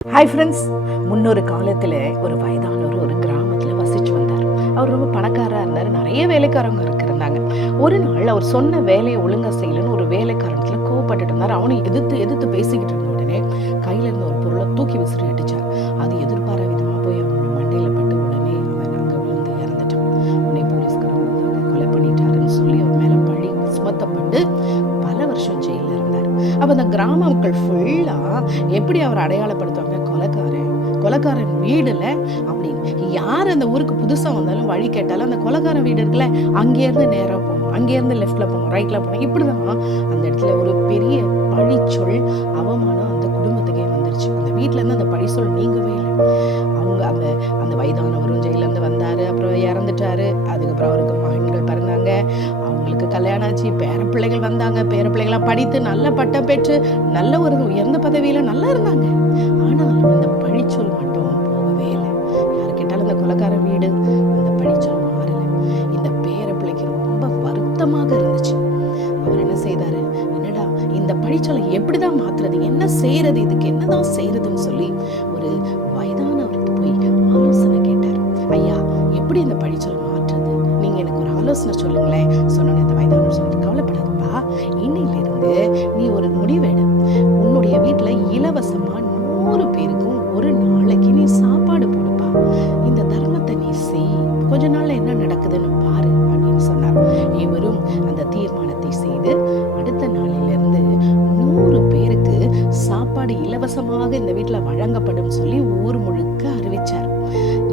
Hi friends முன்னொரு காலத்தில் ஒரு வயதானவர் ஒரு கிராமத்தில் வசிச்சு வந்தார். அவர் ரொம்ப பணக்காராக இருந்தார். நிறைய வேலைக்காரங்க இருக்கு இருந்தாங்க ஒரு நாள் அவர் சொன்ன வேலையை ஒழுங்கா செய்யலன்னு ஒரு வேலைக்காரத்தில் கோவப்பட்டுட்டு இருந்தார். அவனை எதிர்த்து எதிர்த்து பேசிக்கிட்டு இருந்த உடனே கையில் இருந்த ஒரு பொருளை தூக்கி விசிறி அடித்தார் அது எதிர்பாராத விதமாக போய் அவனோட மண்டையில் பட்டு உடனே அவன் அங்கே விழுந்து இறந்துட்டான். உடனே போலீஸ்காரங்க வந்தாங்க கொலை பண்ணிட்டாருன்னு சொல்லி அவன் மேலே பழி சுமத்தப்பட்டு பல வருஷம் ஜெயிலில் இருந்தார். அப்போ அந்த கிராம மக்கள் ஃபுல்லாக எப்படி அவர் அடையாளப்படுத்துவாங்க? கொலைக்காரன் கொலைக்காரன் வீடுல அப்படின்னு. யார் அந்த ஊருக்கு புதுசாக வந்தாலும் வழி கேட்டாலும் அந்த கொலைக்காரன் வீடு இருக்குல்ல அங்கேருந்து நேராக போகணும் அங்கேருந்து லெஃப்டில் போகணும் ரைட்டில் போகணும். இப்படி தான் அந்த இடத்துல ஒரு பெரிய பழிச்சொல் அவமானம் அந்த குடும்பத்துக்கே வந்துருச்சு. அந்த வீட்டிலேருந்து அந்த பழிச்சொல் நீங்கவே இல்லை. அவங்க அந்த அந்த வயதானவரும் ஜெயிலேருந்து வந்தார் அப்புறம் இறந்துட்டாரு. அதுக்கப்புறம் அவருக்கு மகன்கள் பிறந்தாங்க. அவங்களுக்கு கல்யாணம் ஆச்சு பேர பிள்ளைகள் வந்தாங்க. பேர பிள்ளைகளாக படித்து நல்ல பட்டம் பெற்று நல்ல ஒரு உயர்ந்த பதவியில் நல்லா இருந்தாங்க. இந்த பழிச்சொலை எப்படிதான் மாத்துறது? என்ன செய்யறது இதுக்கு என்னதான் செய்யறதுன்னு சொல்லி ஒரு வயதானவர்கிட்ட போய் ஆலோசனை கேட்டார். ஐயா எப்படி இந்த பழிச்சொல் மாற்றுறது? நீங்க எனக்கு ஒரு ஆலோசனை சொல்லுங்களேன். சொன்னோன்னே அந்த வயதானவர் சொல்லிட்டு கவலைப்படாதப்பா. இன்னையிலிருந்து நீ ஒரு முடிவெடு உன்னுடைய வீட்டுல இலவசமா நூறு பேருக்கும் ஒரு நாளைக்கு நீ சாப்பாடு போடுப்பா. இந்த தர்மத்தை நீ செய். கொஞ்ச நாள்ல என்ன நடக்குதுன்னு பாரு. அப்படின்னு சொன்னார். இவரும் அந்த இலவசமாக இந்த வீட்டுல வழங்கப்படும் சொல்லி ஊர் முழுக்க அறிவிச்சார்.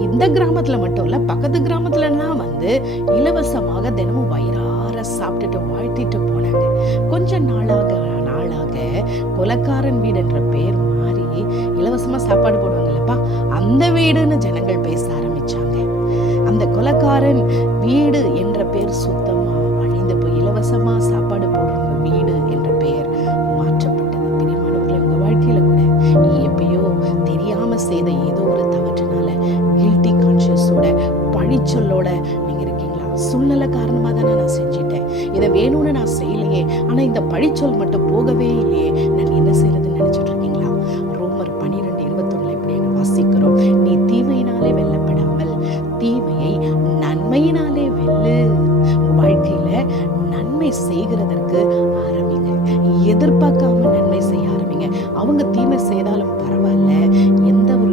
இந்த கிராமத்துல மட்டும் இல்ல பக்கத்து கிராமத்துல எல்லாம் வந்து இலவசமாக தினமும் வயிறார சாப்பிட்டுட்டு வாழ்த்திட்டு போனாங்க. கொஞ்ச நாளாக நாளாக கொலக்காரன் வீடு என்ற பேர் மாறி இலவசமா சாப்பாடு போடுவாங்கல்லப்பா அந்த வீடுன்னு ஜனங்கள் பேச ஆரம்பிச்சாங்க. அந்த கொலக்காரன் வீடு என்ற பேர் சுத்தமா அழிந்து போய் இலவசமா செய்த ஏதோ ஒரு தவற்றினால கில்ட்டி கான்சியஸோட பழிச்சொல்லோட நீங்க இருக்கீங்களா? சூழ்நிலை காரணமாக தானே நான் செஞ்சிட்டேன். இதை வேணும்னு நான் செய்யலையே. ஆனால் இந்த பழிச்சொல் மட்டும் போகவே இல்லையே. நான் என்ன செய்யறதுன்னு நினைச்சிட்டு இருக்கீங்களா? ரோமர் பனிரெண்டு இருபத்தொன்னுல இப்படி அங்க வாசிக்கிறோம். நீ தீமையினாலே வெல்லப்படாமல் தீமையை நன்மையினாலே வெல்லு. வாழ்க்கையில நன்மை செய்கிறதற்கு ஆரம்பிங்க. எதிர்பார்க்காம நன்மை செய்ய ஆரம்பிங்க. அவங்க தீமை செய்தாலும் பரவாயில்ல. எந்த ஒரு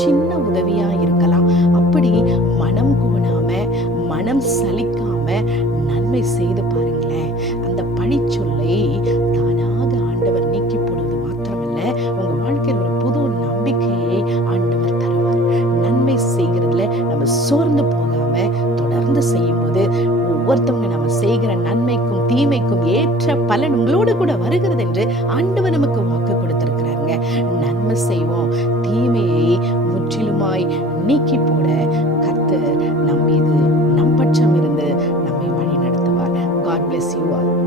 சின்ன உதவியா இருக்கலாம். அப்படி மனம் கூணாம மனம் சலிக்காம நன்மை செய்து பாருங்களேன். அந்த பழிச்சொல்லை தானாக ஆண்டவர் நீக்கி போடுவது மாத்திரமல்ல உங்க வாழ்க்கையில் ஒரு புது நம்பிக்கையை ஆண்டவர் தருவார். நன்மை செய்கிறதுல நம்ம சோர்ந்து போகாம தொடர்ந்து செய்யும்போது ஒவ்வொருத்தவங்க நம்ம செய்கிற நன்மைக்கும் தீமைக்கும் ஏற்ற பலன் உங்களோடு கூட வருகிறது என்று ஆண்டவர் நமக்கு வாக்கு கொடுத்திருக்கிறாருங்க நன்மை செய்வோம். தீமையை முற்றிலுமாய் நீக்கி போட